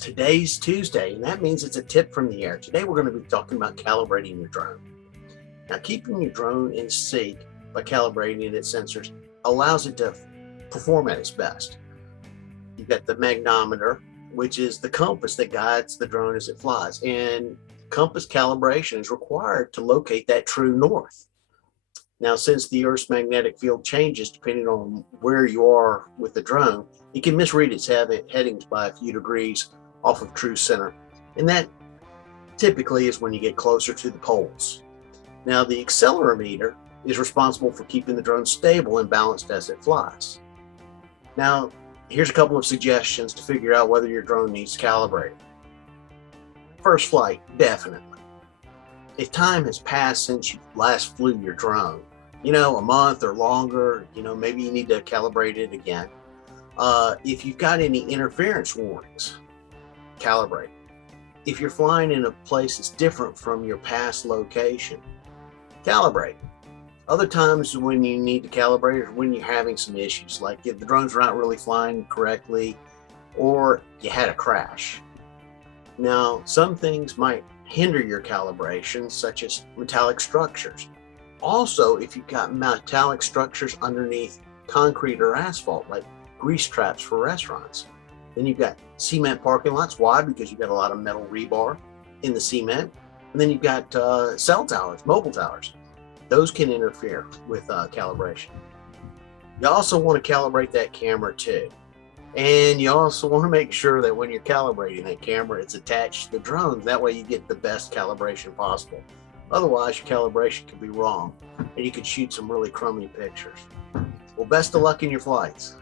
Today's Tuesday, and that means it's a tip from the air. Today we're going to be talking about calibrating your drone. Now, keeping your drone in sync by calibrating its sensors allows it to perform at its best. You've got the magnometer, which is the compass that guides the drone as it flies, and compass calibration is required to locate that true north. Now, since the Earth's magnetic field changes depending on where you are with the drone, it can misread its headings by a few degrees off of true center, and that typically is when you get closer to the poles. Now, the accelerometer is responsible for keeping the drone stable and balanced as it flies. Now, here's a couple of suggestions to figure out whether your drone needs calibrating. First flight, definitely. If time has passed since you last flew your drone, a month or longer, maybe you need to calibrate it again. If you've got any interference warnings, calibrate. If you're flying in a place that's different from your past location, calibrate. Other times when you need to calibrate is when you're having some issues, like if the drone's not really flying correctly or you had a crash. Now, some things might hinder your calibration, such as metallic structures. Also, if you've got metallic structures underneath concrete or asphalt, like grease traps for restaurants. Then you've got cement parking lots. Why? Because you've got a lot of metal rebar in the cement. And then you've got cell towers, mobile towers. Those can interfere with calibration. You also want to calibrate that camera too. And you also want to make sure that when you're calibrating that camera, it's attached to the drone. That way you get the best calibration possible. Otherwise, your calibration could be wrong and you could shoot some really crummy pictures. Well, best of luck in your flights.